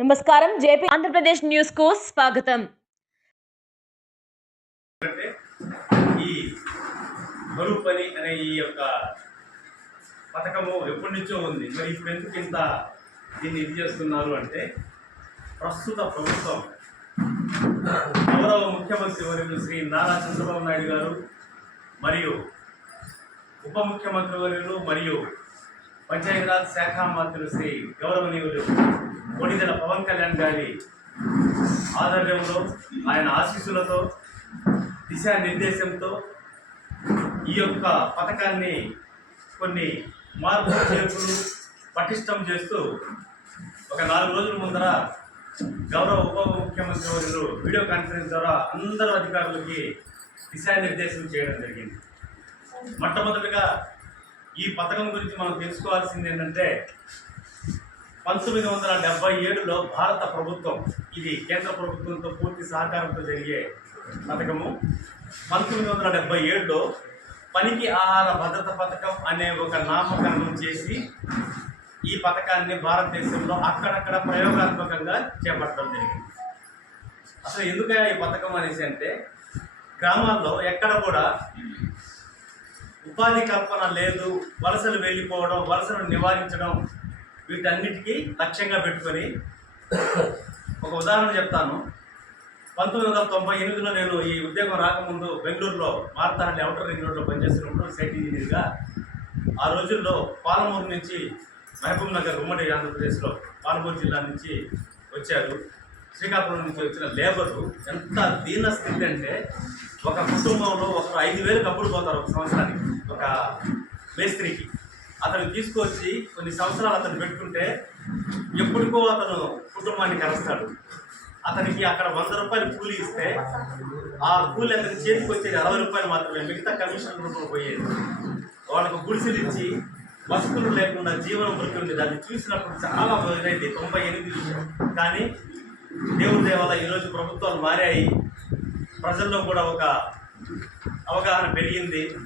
నమస్కారం. జేపీ ఆంధ్రప్రదేశ్ న్యూస్కు స్వాగతం. అంటే ఈ బరువు పని అనే ఈ యొక్క పథకము ఎప్పటి నుంచో ఉంది. మరి ఇప్పుడు ఎందుకు ఇంత దీన్ని ఇది చేస్తున్నారు అంటే ప్రస్తుత ప్రభుత్వం గౌరవ ముఖ్యమంత్రి వర్యులు శ్రీ నారా చంద్రబాబు నాయుడు గారు మరియు ఉప ముఖ్యమంత్రి వర్యులు మరియు పంచాయతీరాజ్ శాఖ మంత్రులు శ్రీ గౌరవనీయులు కొణిదెల పవన్ కళ్యాణ్ గారి ఆధ్వర్యంలో ఆయన ఆశీస్సులతో దిశానిర్దేశంతో ఈ యొక్క పథకాన్ని కొన్ని మార్పులు చేర్పులు పటిష్టం చేస్తూ ఒక నాలుగు రోజుల ముందర గౌరవ ఉప ముఖ్యమంత్రి వర్యులు వీడియో కాన్ఫరెన్స్ ద్వారా అందరు అధికారులకి దిశానిర్దేశం చేయడం జరిగింది. మొట్టమొదటిగా ఈ పథకం గురించి మనం తెలుసుకోవాల్సింది ఏంటంటే పంతొమ్మిది వందల డెబ్బై ఏడులో భారత ప్రభుత్వం ఇది కేంద్ర ప్రభుత్వంతో పూర్తి సహకారంతో జరిగే పథకము. పంతొమ్మిది వందల డెబ్బై ఏడులో పనికి ఆహార భద్రత పథకం అనే ఒక నామకరణం చేసి ఈ పథకాన్ని భారతదేశంలో అక్కడక్కడ ప్రయోగాత్మకంగా చేపట్టడం జరిగింది. అసలు ఎందుకైనా ఈ పథకం అనేసి అంటే గ్రామాల్లో ఎక్కడ కూడా ఉపాధి కల్పన లేదు వలసలు వెళ్ళిపోవడం వలసలు నివారించడం వీటన్నిటికీ లక్ష్యంగా పెట్టుకొని ఒక ఉదాహరణ చెప్తాను. పంతొమ్మిది వందల తొంభై ఎనిమిదిలో నేను ఈ ఉద్యోగం రాకముందు బెంగళూరులో మార్తాహల్లి అవుటర్ రింగ్ రోడ్లో పనిచేస్తున్నప్పుడు సైట్ ఇంజనీర్గా ఆ రోజుల్లో పాలమూరు నుంచి మహబూబ్ నగర్ ఉమ్మడి ఆంధ్రప్రదేశ్లో పాలమూరు జిల్లా నుంచి వచ్చారు. శ్రీకాకుళం నుంచి వచ్చిన లేబరు ఎంత దీన స్థితి అంటే ఒక కుటుంబంలో ఒక ఐదు వేలు కప్పులు పోతారు ఒక సంవత్సరానికి ఒక మేస్త్రికి. అతను తీసుకొచ్చి కొన్ని సంవత్సరాలు అతను పెట్టుకుంటే ఎప్పటికో అతను కుటుంబాన్ని కలుస్తాడు అతనికి అక్కడ వంద రూపాయలు కూలి ఇస్తే ఆ కూలి అతని చేతికి వచ్చేది అరవై రూపాయలు మాత్రమే. మిగతా కమిషన్ రూపంలో పోయేది. వాళ్ళకు గుడిసెలు ఇచ్చి వసతులు లేకుండా జీవనం బ్రతికుంది దాన్ని చూసినప్పుడు చాలా ఇదైంది. తొంభై ఎనిమిది కానీ దేవుడి దేవాల ఈరోజు ప్రభుత్వాలు మారాయి. ప్రజల్లో కూడా ఒక అవగాహన పెరిగింది.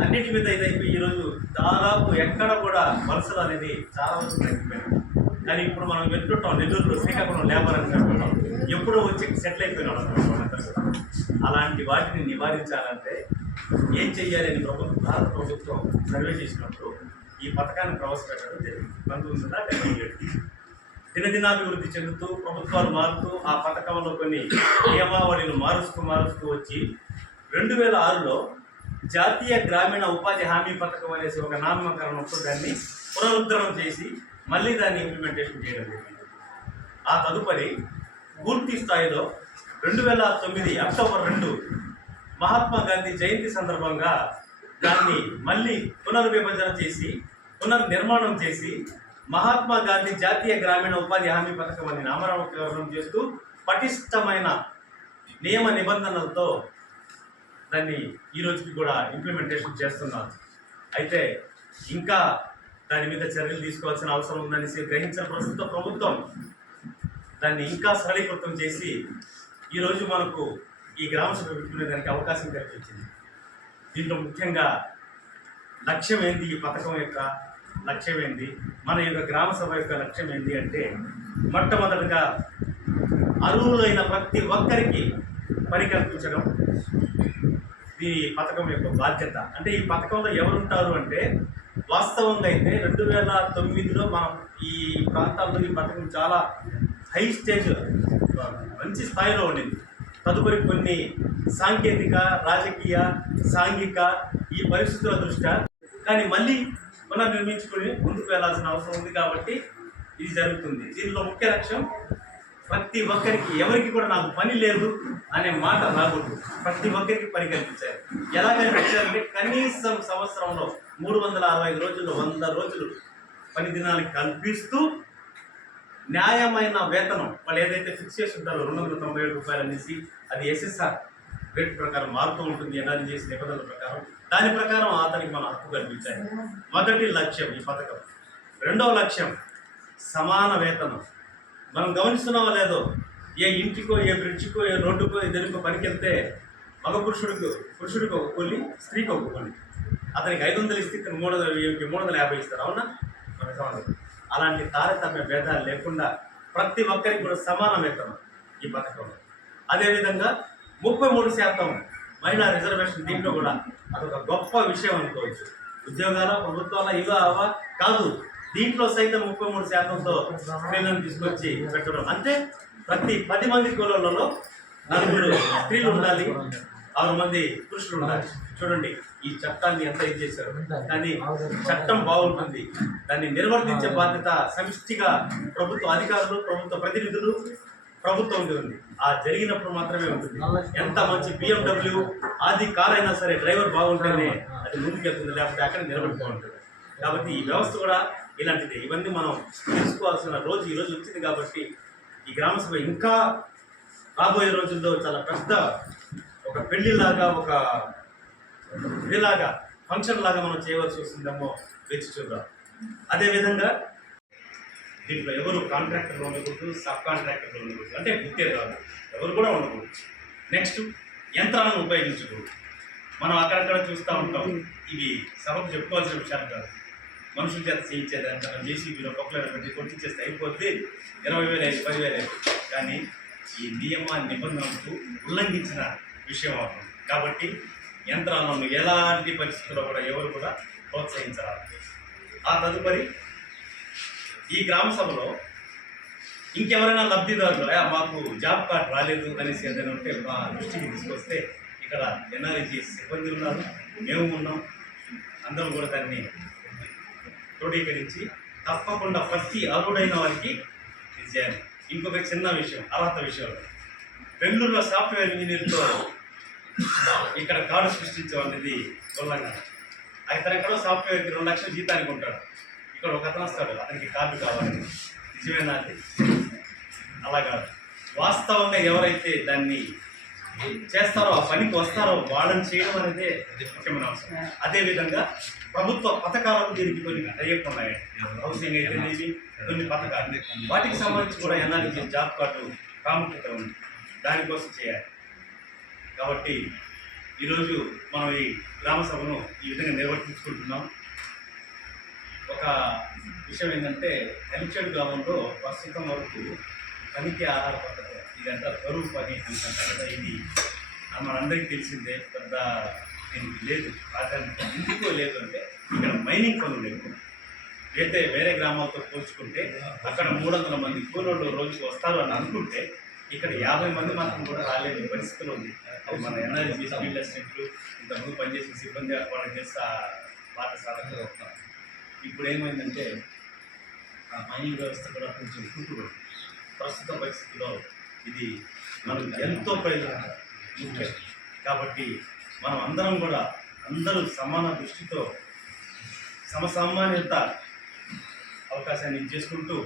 అన్నిటి మీద ఇదైపోయి ఈరోజు దాదాపు ఎక్కడ కూడా వలసలు అనేది చాలా వరకు తగ్గిపోయింది కానీ ఇప్పుడు మనం వెళ్తుంటాం నెల్లూరులో శ్రీకాకుళం లేబర్ అని చెప్పుకుంటాం ఎప్పుడో వచ్చి సెటిల్ అయిపోయినాడు అలాంటి వాటిని నివారించాలంటే ఏం చెయ్యాలి అని ప్రభుత్వం భారత ప్రభుత్వం సర్వే చేసినప్పుడు ఈ పథకాన్ని ప్రవేశపెట్టడం జరిగింది. పంతొమ్మిది వందల డెబ్బై ఏడు. దినదినాభివృద్ధి చెందుతూ ప్రభుత్వాలు మారుతూ ఆ పథకంలో కొన్ని నియమావళిని మారుస్తూ మారుస్తూ వచ్చి రెండు వేల ఆరులో జాతీయ గ్రామీణ ఉపాధి హామీ పథకం అనేసి ఒక నామకరణంతో దాన్ని పునరుద్ధరణ చేసి మళ్ళీ దాన్ని ఇంప్లిమెంటేషన్ చేయడం జరిగింది. ఆ తదుపరి పూర్తి స్థాయిలో రెండు వేల తొమ్మిది అక్టోబర్ రెండు మహాత్మా గాంధీ జయంతి సందర్భంగా దాన్ని మళ్ళీ పునర్విభజన చేసి పునర్నిర్మాణం చేసి మహాత్మా గాంధీ జాతీయ గ్రామీణ ఉపాధి హామీ పథకం అని నామకరణం చేస్తూ పటిష్టమైన నియమ నిబంధనలతో దాన్ని ఈ రోజుకి కూడా ఇంప్లిమెంటేషన్ చేస్తున్నారు. అయితే ఇంకా దాని మీద చర్యలు తీసుకోవాల్సిన అవసరం ఉందని గ్రహించిన ప్రస్తుత ప్రభుత్వం దాన్ని ఇంకా సరళీకృతం చేసి ఈరోజు మనకు ఈ గ్రామ సభ పెట్టుకునే దానికి అవకాశం కల్పించింది. దీంట్లో ముఖ్యంగా లక్ష్యం ఏంది? ఈ పథకం యొక్క లక్ష్యం ఏంది? మన యొక్క గ్రామ సభ యొక్క లక్ష్యం ఏంటి అంటే మొట్టమొదటిగా అర్హులైన ప్రతి ఒక్కరికి పని కల్పించడం ఈ పథకం యొక్క బాధ్యత. అంటే ఈ పథకంలో ఎవరుంటారు అంటే వాస్తవంగా అయితే రెండు వేల తొమ్మిదిలో మనం ఈ ప్రాంతాల్లో ఈ పథకం చాలా హై స్టేజ్ మంచి స్థాయిలో ఉండింది. తదుపరి కొన్ని సాంకేతిక రాజకీయ సాంఘిక ఈ పరిస్థితుల దృష్ట్యా కానీ మళ్ళీ పునర్నిర్మించుకొని ముందుకు వెళ్ళాల్సిన అవసరం ఉంది కాబట్టి ఇది జరుగుతుంది. దీనిలో ముఖ్య లక్ష్యం ప్రతి ఒక్కరికి ఎవరికి కూడా నాకు పని లేదు అనే మాట రాకూడదు. ప్రతి ఒక్కరికి పని కల్పించారు ఎలా కల్పించారంటే కనీసం సంవత్సరంలో మూడు వందల అరవై రోజులు వంద రోజులు పని దినాలు కల్పిస్తూ న్యాయమైన వేతనం వాళ్ళు ఏదైతే ఫిక్స్ చేసి ఉంటారో రెండు వందల తొంభై ఏడు రూపాయలు అనేసి అది ఎస్ఎస్ఆర్ రేట్ ప్రకారం మారుతూ ఉంటుంది ఎనాలి చేసి నిబంధనల ప్రకారం. దాని ప్రకారం అతనికి మనం హక్కు కల్పించాలి. మొదటి లక్ష్యం ఈ పథకం. రెండవ లక్ష్యం సమాన వేతనం. మనం గమనిస్తున్నామో లేదో? ఏ ఇంటికో ఏ బ్రిడ్జికో ఏ రోడ్డుకో ఏ దేనికో పనికి వెళ్తే మగ పురుషుడికి పురుషుడికి ఒక కూలి స్త్రీకి ఒక కూలి. అతనికి ఐదు వందలు ఇస్తే ఇతను మూడు వందల మూడు వందల యాభై ఇస్తారు? అవునా? మన సమాజం. అలాంటి తారతమ్య భేదాలు లేకుండా ప్రతి ఒక్కరికి కూడా సమాన వేతనం ఈ పథకంలో అదేవిధంగా ముప్పై మూడు శాతం మహిళా రిజర్వేషన్ దీంట్లో కూడా అదొక గొప్ప విషయం అనుకోవచ్చు. ఉద్యోగాల ప్రభుత్వాల ఇవా అవా కాదు. దీంట్లో సైతం ముప్పై మూడు శాతంతో స్త్రీలను తీసుకొచ్చి పెట్టడం. అంటే ప్రతి పది మంది కులాలలో నలుగురు స్త్రీలు ఉండాలి ఆరు మంది పురుషులు ఉండాలి. చూడండి ఈ చట్టాన్ని ఎంత ఇది చేశారు. కానీ చట్టం బాగుంటుంది. దాన్ని నిర్వర్తించే బాధ్యత సమిష్టిగా ప్రభుత్వ అధికారులు ప్రభుత్వ ప్రతినిధులు ప్రభుత్వం ఉంది. ఆ జరిగినప్పుడు మాత్రమే ఉంటుంది. ఎంత మంచి బిఎండబ్ల్యూ ఆది కార్ అయినా సరే డ్రైవర్ బాగుంటేనే అది ముందుకెళ్తుంది లేకపోతే అక్కడ నిలబడిపోతుంది కాబట్టి ఈ వ్యవస్థ కూడా ఇలాంటిది. ఇవన్నీ మనం తెలుసుకోవాల్సిన రోజు ఈరోజు వచ్చింది కాబట్టి ఈ గ్రామ సభ ఇంకా రాబోయే రోజుల్లో చాలా పెద్ద ఒక పెళ్ళిలాగా ఒక ఇదిలాగా ఫంక్షన్ లాగా మనం చేయవలసి వస్తుందేమో వేచి చూద్దాం. అదేవిధంగా దీంట్లో ఎవరు కాంట్రాక్టర్లు ఉండకూడదు సబ్ కాంట్రాక్టర్లు ఉండకూడదు. అంటే గుర్తేదారు ఎవరు కూడా ఉండకూడదు. నెక్స్ట్ యంత్రాలను ఉపయోగించకూడదు. మనం అక్కడక్కడ చూస్తూ ఉంటాం. ఇవి సభకు చెప్పుకోవాల్సిన విషయాలు కాదు. మనుషుల చేత చేయించేది. అంటే జేసీబీలో పొక్కలను పెట్టి కొట్టించేస్తే అయిపోతే ఇరవై వేలు ఐదు పదివేలు అయింది. కానీ ఈ నియమ నిబంధనలకు ఉల్లంఘించిన విషయం అవుతుంది కాబట్టి యంత్రాలను ఎలాంటి పరిస్థితుల్లో కూడా ఎవరు కూడా ప్రోత్సహించరాదు. ఆ తదుపరి ఈ గ్రామ సభలో ఇంకెవరైనా లబ్ధిదారులు అయ్యా మాకు జాబ్ కార్డ్ రాలేదు అనేసి ఏదైనా ఉంటే మా దృష్టికి తీసుకొస్తే ఇక్కడ ఎన్ఆర్జీ సిబ్బంది ఉన్నారు. మేము ఉన్నాం. అందరూ కూడా దాన్ని క్రోడీకరించి తప్పకుండా ప్రతి అర్హుడైన వారికి ఇది చేయాలి ఇంకొక చిన్న విషయం అర్హత విషయంలో బెంగళూరులో సాఫ్ట్వేర్ ఇంజనీర్తో ఇక్కడ కార్డు సృష్టించడం అనేది ఉల్లంఘన అతను ఎక్కడో సాఫ్ట్వేర్కి రెండు లక్షలు జీతానికి ఉంటాడు ఇక్కడ ఒక అతను వస్తాడు అతనికి కార్డు కావాలి. నిజమేనా అది? అలా కాదు. వాస్తవంగా ఎవరైతే దాన్ని చేస్తారో ఆ పనికి వస్తారో వాళ్ళని చేయడం అనేది ముఖ్యమైన అవసరం అదేవిధంగా ప్రభుత్వ పథకాలకు దీనికి కొన్ని టైప్ ఉన్నాయి. హౌసింగ్ అయితే కొన్ని పథకాలు. వాటికి సంబంధించి కూడా ఎన్ఆర్జీ జాబ్ కార్డు ప్రాముఖ్యత ఉంది? దానికోసం చేయాలి. కాబట్టి ఈరోజు మనం ఈ గ్రామ సభను ఈ విధంగా నిర్వర్తించుకుంటున్నాం. ఒక విషయం ఏంటంటే కలిచెడు గ్రామంలో ప్రస్తుతం వరకు పనికి ఆహార పద్ధతి ఇదంతా కరువు పని అంటారు కదా ఇది. మనందరికీ తెలిసిందే పెద్ద దీనికి లేదు ప్రాధాన్యత ఎందుకు లేదు అంటే ఇక్కడ మైనింగ్ పనులు లేవు. అయితే వేరే గ్రామాలతో పోల్చుకుంటే అక్కడ మూడు వందల మంది కూలోళ్ళు రోజుకి వస్తారు అని అనుకుంటే ఇక్కడ యాభై మంది మాత్రం కూడా రాలేని పరిస్థితులు ఉంది. మన ఎన్ఆర్జీ ఫీల్డ్ అసిస్టెంట్లు ఇంతకుముందు పనిచేసిన సిబ్బంది వాళ్ళకి చేస్తే పాత సాధకులు వస్తారు ఇప్పుడు ఏమైందంటే ఆ మైనింగ్ వ్యవస్థ కూడా కొంచెం కుంటుపడింది ప్రస్తుత పరిస్థితిలో ఇది మనకు ఎంతో ప్రయోజనం. కాబట్టి మనం అందరం కూడా అందరూ సమాన దృష్టితో సమసామాన్యత అవకాశాన్ని చేసుకుంటూ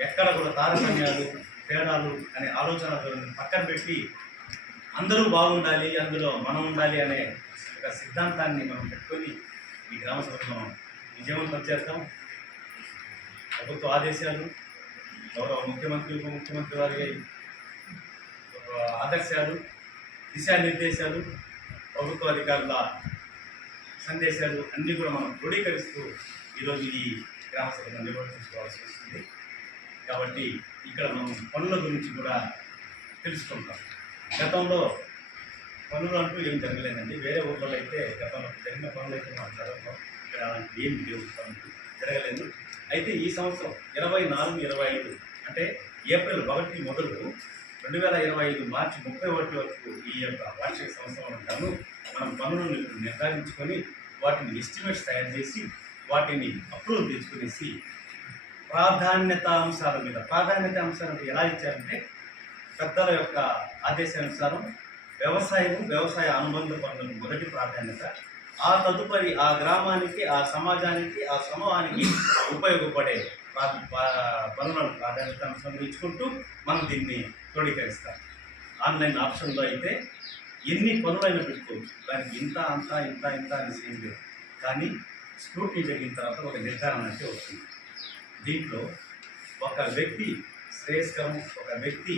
ఎక్కడ కూడా తారతమ్యాలు తేడాలు అనే ఆలోచన పక్కన పెట్టి అందరూ బాగుండాలి అందులో మనం ఉండాలి అనే ఒక సిద్ధాంతాన్ని మనం పెట్టుకొని ఈ గ్రామ సభను విజయవంతం చేద్దాం. ప్రభుత్వ ఆదేశాలు గౌరవ ముఖ్యమంత్రి ఉప ముఖ్యమంత్రి వారి ఒక ఆదర్శాలు దిశానిర్దేశాలు ప్రభుత్వ అధికారుల సందేశాలు అన్నీ కూడా మనం క్రోడీకరిస్తూ ఈరోజు ఈ గ్రామ సభను నిర్వహించుకోవాల్సి వస్తుంది. కాబట్టి ఇక్కడ మనం పనుల గురించి కూడా తెలుసుకుంటాం. గతంలో పనులు అంటూ ఏం జరగలేదండి. వేరే ఊర్లలో అయితే గతంలో జరిగిన పనులు అయితే మనం జరగడం ఇక్కడ ఏం లేవు. జరగలేదు. అయితే ఈ సంవత్సరం ఇరవై నాలుగు ఇరవై ఐదు అంటే ఏప్రిల్ ఒకటి మొదలు రెండు వేల ఇరవై ఐదు మార్చి ముప్పై ఒకటి వరకు ఈ యొక్క వార్షిక సంవత్సరం గాను మనం పనులను నిర్ధారించుకొని వాటిని ఎస్టిమేట్స్ తయారు చేసి వాటిని అప్రూవల్ తెచ్చుకునేసి ప్రాధాన్యత అంశాల మీద ప్రాధాన్యత అంశాలను ఎలా ఇచ్చారంటే పెద్దల యొక్క ఆదేశానుసారం వ్యవసాయం వ్యవసాయ అనుబంధ పనులకు మొదటి ప్రాధాన్యత ఆ తదుపరి ఆ గ్రామానికి ఆ సమాజానికి ఆ సమూహానికి ఉపయోగపడే పనులను ప్రాధాన్యత అంశంలో ఇచ్చుకుంటూ మనం దీన్ని క్రోడీకరిస్తాం ఆన్లైన్ ఆప్షన్లో అయితే ఎన్ని పనులైనా పెట్టుకోవచ్చు. దానికి ఇంత అంత ఇంత ఇంత అనేసి ఏం లేదు. కానీ స్క్రూటీ జరిగిన తర్వాత ఒక నిర్ధారణ అంటే వస్తుంది. దీంట్లో ఒక వ్యక్తి శ్రేయస్కరం ఒక వ్యక్తి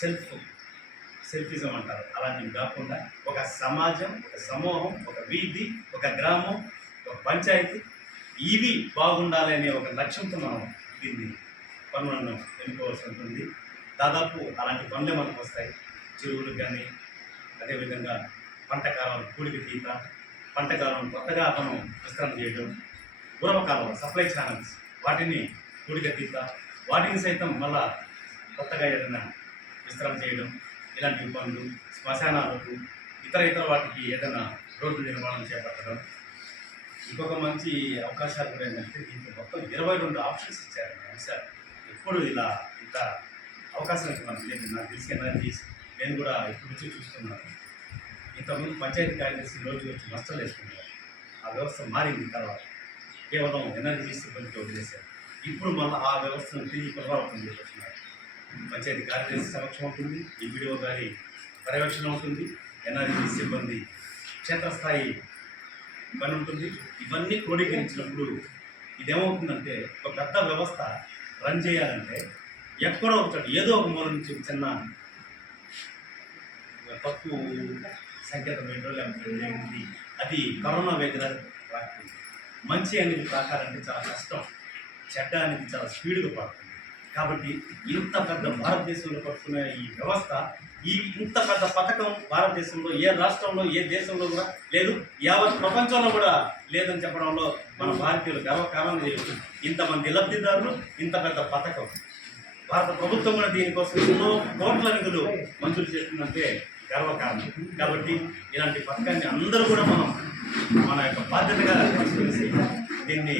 సెల్ఫ్ సెల్ఫిజం అంటారు. అలాంటివి కాకుండా ఒక సమాజం ఒక సమూహం ఒక వీధి ఒక గ్రామం ఒక పంచాయతీ ఇవి బాగుండాలి అనే ఒక లక్ష్యంతో మనం దీన్ని పనులను ఎన్నుకోవాల్సి ఉంటుంది. దాదాపు అలాంటి పనులే మనకు వస్తాయి. చెరువులకు కానీ అదేవిధంగా పంట కాలం తీత పంట కాలం కొత్తగా మనం విస్తరణ చేయడం పూర్వకాలం సప్లై ఛానల్స్ వాటిని కూడిక తీత వాటిని సైతం మళ్ళా కొత్తగా ఏదైనా విస్తరణ చేయడం ఇలాంటి పనులు శ్మశానాలకు ఇతర ఇతర వాటికి ఏదైనా రోడ్డు నిర్మాణం చేపట్టడం ఇంకొక మంచి అవకాశాలు కూడా ఏంటంటే దీంట్లో మొత్తం ఇరవై రెండు ఆప్షన్స్ ఇచ్చారు సార్. ఎప్పుడు ఇలా ఇంత అవకాశం అయితే మనకు లేదు నాకు తెలిసి ఎనర్జీస్ నేను కూడా ఇప్పుడు వచ్చి చూస్తున్నాను. ఇంతకుముందు పంచాయతీ కార్యదర్శి రోజు వచ్చి నష్టం వేసుకున్నారు. ఆ వ్యవస్థ మారింది తర్వాత. కేవలం ఎనర్జీ సిబ్బందికి వదిలేశారు. ఇప్పుడు మళ్ళీ ఆ వ్యవస్థను తిరిగి పునరావృతం చేస్తున్నారు. పంచాయతీ కార్యదర్శి సమక్షం ఉంటుంది వీడియో గారి పర్యవేక్షణ ఉంటుంది ఎన్ఆర్జీ సిబ్బంది క్షేత్రస్థాయి పని ఉంటుంది. ఇవన్నీ క్రోడీకరించినప్పుడు ఇదేమవుతుందంటే ఒక పెద్ద వ్యవస్థ రన్ చేయాలంటే ఎక్కడో ఒక ఏదో ఒక మూల నుంచి ఒక చిన్న తక్కువ సంకేతం ఏంటో లేకపోతే ఏంటి అది కరోనా వేదిన రాకపోయింది. మంచి అనేది రాకాలంటే చాలా కష్టం. చెడ్డ అనేది చాలా స్పీడ్గా పడుతుంది. కాబట్టి ఇంత పెద్ద భారతదేశంలో పడుతున్న ఈ వ్యవస్థ ఈ ఇంత పెద్ద పథకం భారతదేశంలో ఏ రాష్ట్రంలో ఏ దేశంలో కూడా లేదు. యావత్ ప్రపంచంలో కూడా లేదని చెప్పడంలో మన భారతీయులు గర్వకారణం చేయవచ్చు ఇంతమంది లబ్ధిదారులు ఇంత పెద్ద పథకం. భారత ప్రభుత్వం కూడా దీనికోసం ఎన్నో కోట్ల నిధులు మంజూరు చేస్తుందంటే గర్వకారణం కాబట్టి ఇలాంటి పథకాన్ని అందరూ కూడా మనం మన యొక్క బాధ్యతగా తీసుకొచ్చి దీన్ని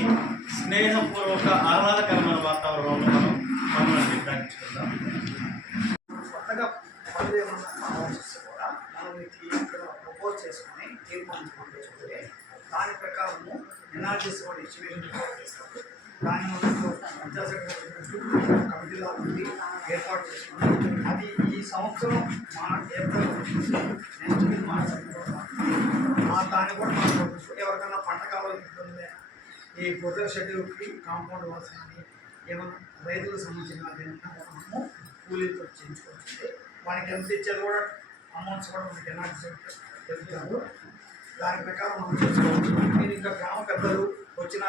స్నేహపూర్వక ఆహ్లాదకరమైన వాతావరణంలో మనం పనులను నిర్ధారించుకుందాం ఎన్ఆర్జీస్ కూడా ఎస్టిమేషన్ దాని కమిటీలా ఉంది ఏర్పాటు చేసుకుని అది ఈ సంవత్సరం మా ఏప్రిల్ నెక్స్ట్ మార్చ్ ఆ దాన్ని కూడా మనం ఎవరికైనా పంట కావాలనుకుంటుంది ఇబ్బంది ఈ గొర్రెల షెడ్యూల్కి కాంపౌండ్ వాల్స్ కానీ ఏమైనా రైతులకు సంబంధించిన ఏమైనా మనము కూలీతో చేయించుకోవచ్చు. వానికి ఎంత ఇచ్చారు కూడా అమౌంట్స్ కూడా మనకి ఎలాంటి తెలుపుతారు దాని ప్రకారం మనం చేసుకోవచ్చు. మీరు ఇంకా గ్రామ పెద్దలు వచ్చిన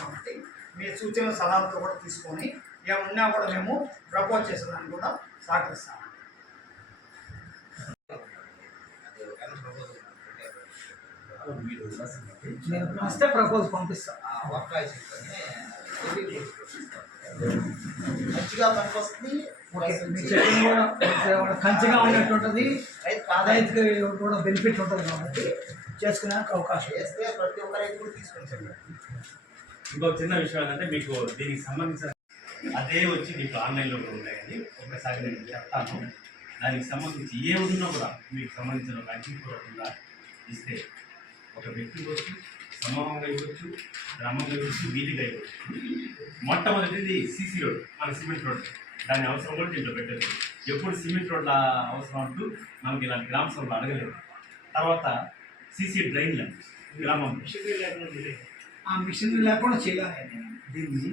కాబట్టి మీ సూచన సలహాలతో కూడా తీసుకొని ఏమున్నా కూడా మేము ప్రపోజ్ చేసేదాన్ని కూడా సహకరిస్తాము నేను వస్తే ప్రపోజ్ పంపిస్తాను మంచిగా పనికొస్తుంది. ఓకే మీ చెట్టు కూడా కొంచెం కంచిగా ఉన్నట్టు ఉంటుంది రైతుకి కూడా బెనిఫిట్ ఉంటుంది కాబట్టి చేసుకునేందుకు అవకాశం. చేస్తే ప్రతి ఒక్క రైతు కూడా తీసుకొని ఇంకో చిన్న విషయం ఏంటంటే మీకు దీనికి సంబంధించిన అదే వచ్చి మీకు ఆన్లైన్లో కూడా ఉన్నాయండి. ఒకసారి నేను చెప్తాను. దానికి సంబంధించి ఏ ఉన్నా కూడా మీకు సంబంధించిన ఒక అగ్నిపూర్వకంగా ఇస్తే ఒక వ్యక్తి ఇవ్వచ్చు సమూహంగా ఇవ్వచ్చు గ్రామంగా ఇవ్వచ్చు వీధిగా ఇవ్వచ్చు. మొట్టమొదటిది సీసీ రోడ్ మన సిమెంట్ రోడ్. దాని అవసరం కూడా దీంట్లో పెట్టచ్చు. ఎప్పుడు సిమెంట్ రోడ్ల అవసరం అంటూ మనకి ఇలాంటి గ్రామ సభలు అడగలేదు. తర్వాత సీసీ డ్రైన్ల గ్రామం. ఆ మిషన్ లేకుండా చేయాలి. దీన్ని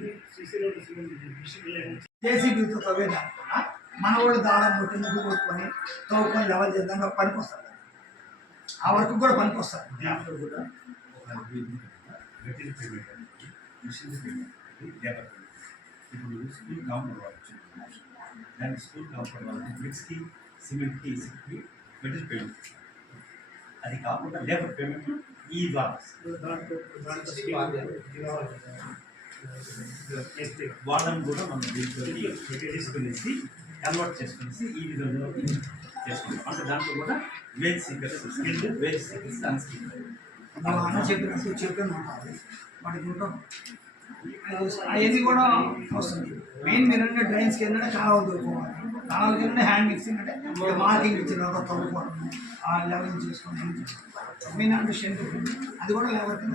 జేసీబీతో తవ్వే దానికన్నా మన వాళ్ళు దాడం కొట్టి ముగ్గు కొట్టుకొని తవ్వుకొని లెవెల్ చేద్దాం పనికి వస్తారు ఆ వర్క్ కూడా పనికి వస్తారు దాంట్లో కూడా ఒక మెటీరియల్ పేమెంట్ అనేది మిషన్ పేమెంట్ అనేది లేబర్ పేమెంట్. ఇప్పుడు స్కూల్ కాంపౌండ్ వాళ్ళు దానికి స్కూల్ కాంపౌండ్ వాళ్ళకి బ్రిక్స్కి సిమెంట్కి ఇసుక్కి మెటీరియల్ పేమెంట్ అది కాకుండా లేబర్ పేమెంట్ ఈ ద్వారా. వాళ్ళని కూడా మనం దీంట్లోకి తీసుకునేసి కన్వర్ట్ చేసుకునేసి ఈ విధంగా చేసుకుంటాం. అంటే దాంట్లో కూడా wage seekers skilled wage seekers unskilled మా అన్న చెప్పినట్టు చెప్పిన ఉంటుంది వాటికి ఉంటాం. అది కూడా వస్తుంది. మెయిన్ మీరు డ్రైన్స్ ఏంటంటే కాలువలు దొరుకుకోవాలి కాలువలకి ఏంటంటే హ్యాండ్ మిక్సింగ్ అంటే మార్కింగ్ ఇచ్చిన తర్వాత తవ్వుకోవడం ఆ లెవెల్ చేసుకోవాలి మెయిన్ అంటే షెడ్. అది కూడా లెవెల్ కింద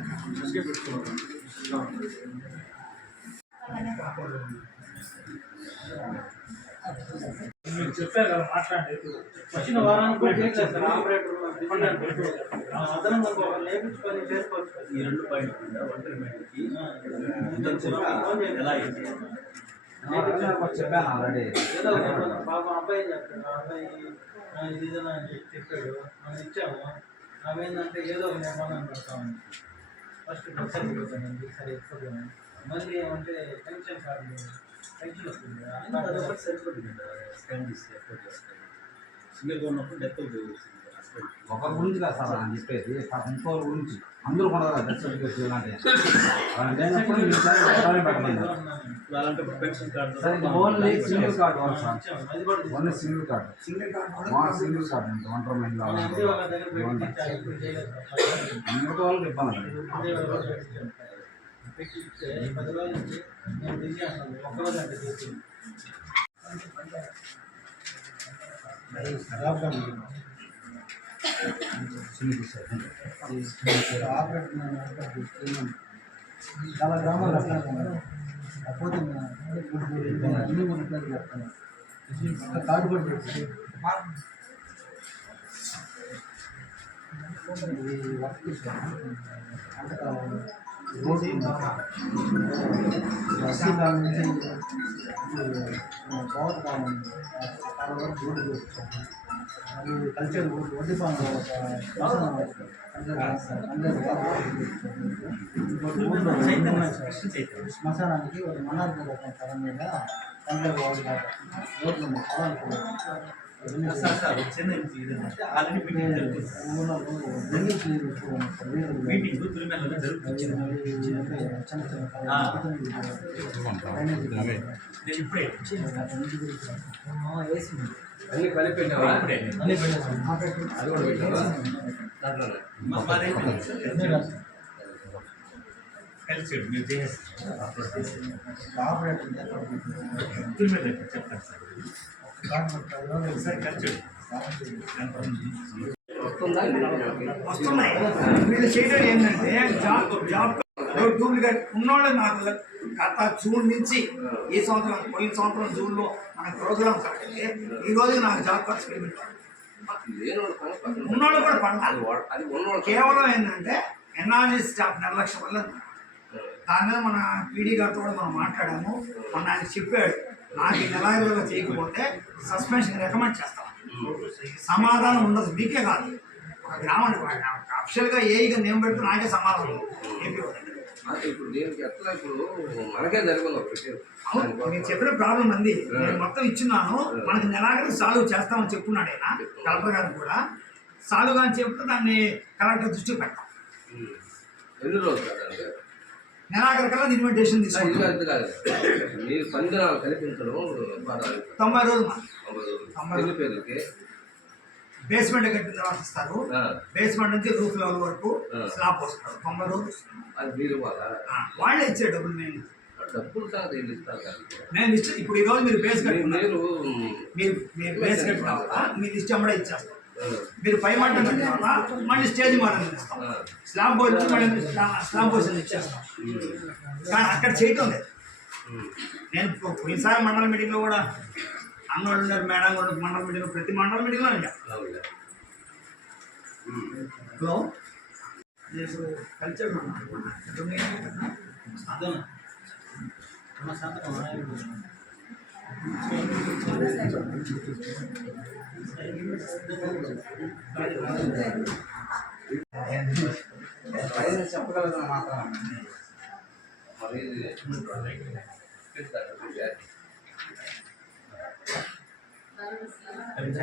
మీరు చెప్పారు కదా మాట్లాడండి. వచ్చిన వారానికి కూడా ఆపరేటర్ అదనంగా పని చేసుకోవచ్చు కదా. ఈ రెండు పాయింట్ ఒంటరి మహిళకి ఎలా అయింది చెప్పాను ఆల్రెడీ. పాపం అబ్బాయి చెప్తాడు అబ్బాయి ఇది అని చెప్పి చెప్పాడు మనం ఇచ్చాము ఏంటంటే ఏదో ఒక నిర్మాణం పెడతామని ఫస్ట్ సర్టిఫికేట్ అనేది సరే ఇస్తుంది మళ్ళీ ఏమంటే పెన్షన్ కార్డు పెన్షన్ వస్తుంది అది ఒకటి సరిపోతుంది కదా స్కాన్ చేసి అప్లోడ్ చేస్తాను సింగిల్గా ఉన్నప్పుడు డెత్ ఒకరి గురించి కాదు సార్ చెప్పేది పాపం ఇంకోరి గురించి. అందరూ కొనగలరు డెత్ సర్టిఫికేట్ ఇలాంటి మీరు సార్ ఒకసారి పెట్టమని అలాంటప్పుడు పెన్షన్ కార్డు సార్ ఇది only single card sir. Only single card single card మా సింగిల్ కార్డు. మిగతా వాళ్ళకి ఇబ్బంది ఒక్కరోజు చాలా గ్రామాలు అట్లా కాకపోతే అన్ని కూడా ఇట్లా చెప్తాను కార్డు కూడా పెట్టి ఇది వర్క్ చేస్తాను రోజు రసీ కాలం నుంచి బాగా కాలం చాలా వరకు రోడ్డు చూపించాను கல்ச்சர் ஒட்டுப்பாங்க ஸ்மசானாనికి ஒரு மன்னார் தலைமையில் தமிழர் வாழ்ந்தார் మీద పండుగ రోడ్లు అన్ని అది కూడా పెట్టావా కలిసి మీరు చేసేస్తారు చెప్తాను సార్ వస్తున్నాయి. వీళ్ళు చేయడం ఏంటంటే జాబ్ జాబ్ డూప్లికేట్ ఉన్నోళ్ళు నాకు గత జూన్ నుంచి ఈ సంవత్సరం పోయిన సంవత్సరం జూన్లో మనకు ప్రోగ్రామ్ స్టార్ట్ ఈ రోజు నాకు జాబ్ ఖర్చు పెరిగింది. ఉన్నోళ్ళు కూడా పండాలి కేవలం ఏంటంటే ఎన్ఆర్ఎస్ జాబ్ నిర్లక్ష్యం వల్ల. దాని మీద మన పీడీ గారితో కూడా మనం మాట్లాడాము. మొన్న ఆయన చెప్పాడు నాకు ఈ నెలాయిలో చేయకపోతే సస్పెన్షన్ రికమెండ్ చేస్తాం సమాధానం ఉండదు. మీకే కాదు. ఒక గ్రామానికి అఫిషియల్గా ఏఈగా నేను పెడితే నాకే సమాధానం ఉండదు. ఏపీ వాళ్ళకి. ఇప్పుడు దీనికి ఎట్లా ఇప్పుడు మనకే నేను చెప్పిన ప్రాబ్లం అంది. నేను మొత్తం ఇచ్చిన్నాను. మనకి నెలాఖరు సాల్వ్ చేస్తామని చెప్పున్నాడు ఆయన కలెక్టర్ గారు కూడా. సాల్వ్ అని చెప్తే దాన్ని కలెక్టర్ దృష్టికి పెడతాం ఎన్ని రోజులు కాదు కాదు మీరు తొంభై రోజులు. తొంభై బేస్మెంట్ కట్టిన తర్వాత ఇస్తారు. బేస్మెంట్ నుంచి రూఫ్ లెవెల్ వరకు. స్లాబ్ పోస్తారు. తొంభై రోజులు వాళ్ళే ఇచ్చే డబ్బులు నేను. డబ్బులు కాదు. నేను ఇచ్చి ఇప్పుడు ఈ రోజు మీరు బేస్ కట్టుకున్నారు. మీరు మీరు బేస్ కట్టిన తర్వాత మీరు ఇష్టం కూడా ఇచ్చేస్తాం ఆ, మీరు పై మాట మళ్ళీ స్టేజ్ మారని ఇస్తాం స్లాబ్ పోయి మళ్ళీ స్లాబ్ పోసి ఇచ్చేస్తాం కానీ అక్కడ చేయటం లేదు. నేను పోయినసారి మండల మీటింగ్లో కూడా అన్నోళ్ళు ఉన్నారు మేడం కూడా మండల మీటింగ్ ప్రతి మండల మీటింగ్లో ఉంటా హలో? నేను కల్చర్ అదన మన మాత్రం? మరి పెద్ద